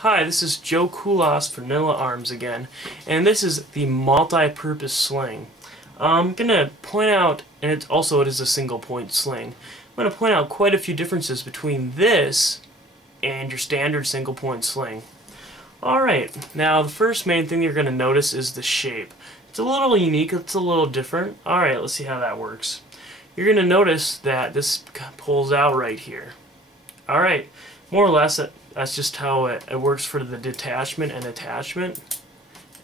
Hi, this is Joe Kulas for Vanilla Arms again, and this is the multi-purpose sling. I'm going to point out, and it is a single point sling, I'm going to point out quite a few differences between this and your standard single point sling. Alright, now the first main thing you're going to notice is the shape. It's a little unique, it's a little different. Alright, let's see how that works. You're going to notice that this pulls out right here. Alright, more or less that's just how it works for the detachment and attachment,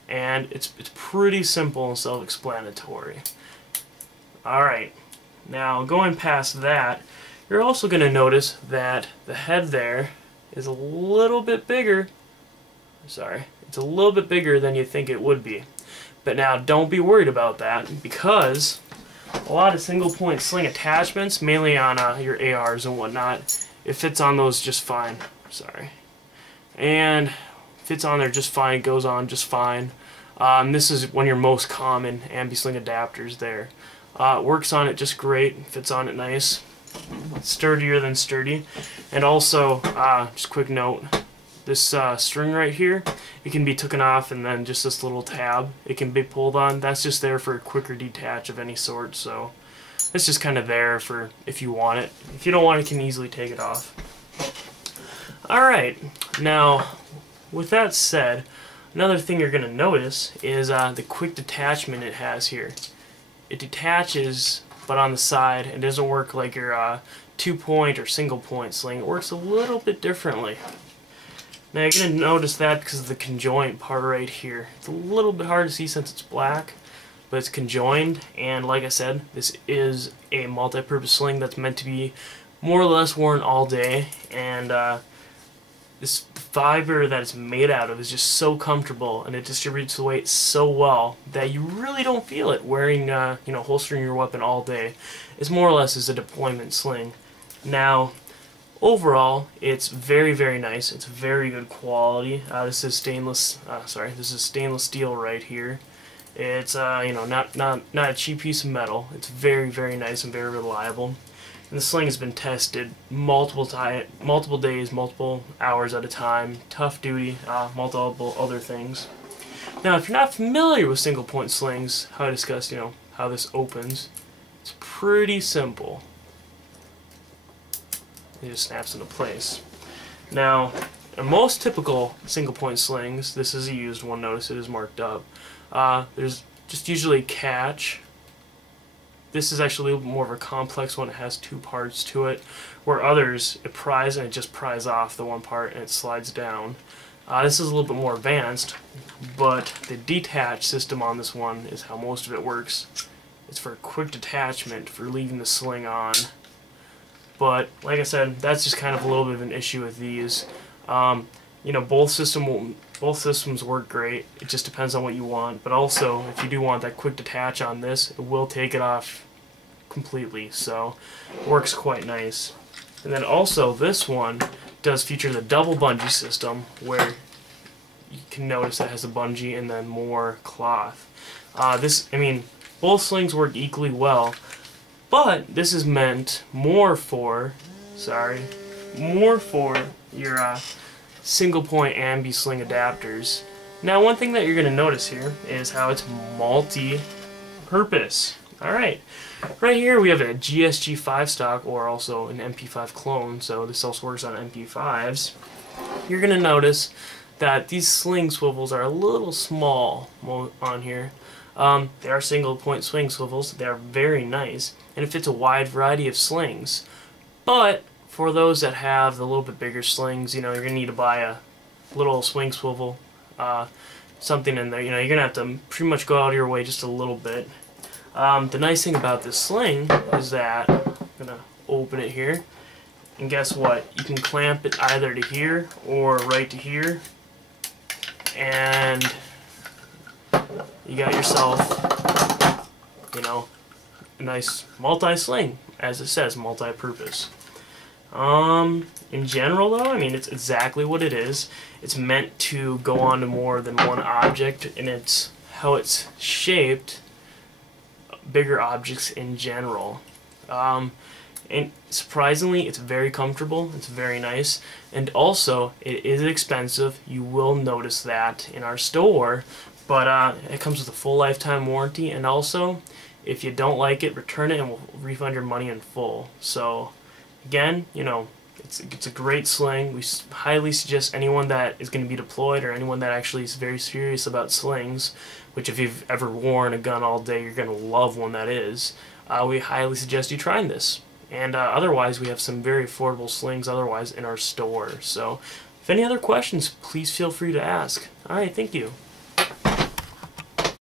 and it's pretty simple and self-explanatory. Alright, now going past that, you're also going to notice that the head there is a little bit bigger. Sorry, it's a little bit bigger than you think it would be. But now don't be worried about that, because a lot of single point sling attachments, mainly on your ARs and whatnot, it fits on those just fine. Sorry. And fits on there just fine, goes on just fine. This is one of your most common ambi-sling adapters there. Works on it just great, fits on it nice. Sturdier than sturdy. And also, just quick note, this string right here, it can be taken off, and then just this little tab, it can be pulled on. That's just there for a quicker detach of any sort, so it's just kind of there for if you want it. If you don't want it, you can easily take it off. Alright, now with that said, another thing you're going to notice is the quick detachment it has here. It detaches, but on the side, it doesn't work like your 2-point or single point sling. It works a little bit differently. Now you're going to notice that because of the conjoint part right here. It's a little bit hard to see since it's black, but it's conjoined, and like I said, this is a multi-purpose sling that's meant to be more or less worn all day, and this fiber that it's made out of is just so comfortable, and it distributes the weight so well that you really don't feel it wearing, holstering your weapon all day. It's more or less as a deployment sling. Now, overall, it's very, very nice. It's very good quality. This is stainless steel right here. It's not a cheap piece of metal. It's very, very nice and very reliable. And the sling has been tested multiple days, multiple hours at a time, tough duty, multiple other things. Now, if you're not familiar with single point slings, how I discussed, how this opens, it's pretty simple. It just snaps into place. Now, in most typical single point slings, this is a used one, notice it is marked up. There's just usually a catch. This is actually a little bit more of a complex one. It has 2 parts to it, where others, it pries and it just pries off the one part and it slides down. This is a little bit more advanced, but the detach system on this one is how most of it works. It's for quick detachment, for leaving the sling on. But, like I said, that's just kind of a little bit of an issue with these. Both systems work great. It just depends on what you want. But also, if you do want that quick detach on this, it will take it off completely. So, it works quite nice. And then also, this one does feature the double bungee system, where you can notice it has a bungee and then more cloth. Both slings work equally well, but this is meant more for your single point ambi sling adapters. Now, one thing that you're going to notice here is how it's multi-purpose. Alright, right here we have a gsg-5 stock, or also an MP5 clone, so this also works on MP5s. You're going to notice that these sling swivels are a little small on here. They are single point swing swivels. They are very nice, and it fits a wide variety of slings. But for those that have the little bit bigger slings, you're going to need to buy a little swing swivel, something in there. You're going to have to pretty much go out of your way just a little bit. The nice thing about this sling is that, I'm going to open it here, and guess what? You can clamp it either to here or right to here, and you got yourself, a nice multi-sling, as it says, multi-purpose. In general though, it's exactly what it is. It's meant to go on to more than one object, and it's how it's shaped, bigger objects in general. And surprisingly, it's very comfortable, it's very nice, and also it is expensive. You will notice that in our store, but it comes with a full lifetime warranty, and also if you don't like it, return it and we'll refund your money in full. So again, you know, it's a great sling. We highly suggest anyone that is going to be deployed or anyone that actually is very serious about slings, which if you've ever worn a gun all day, you're going to love one that is. We highly suggest you trying this. And otherwise, we have some very affordable slings otherwise in our store. So if any other questions, please feel free to ask. Alright, thank you.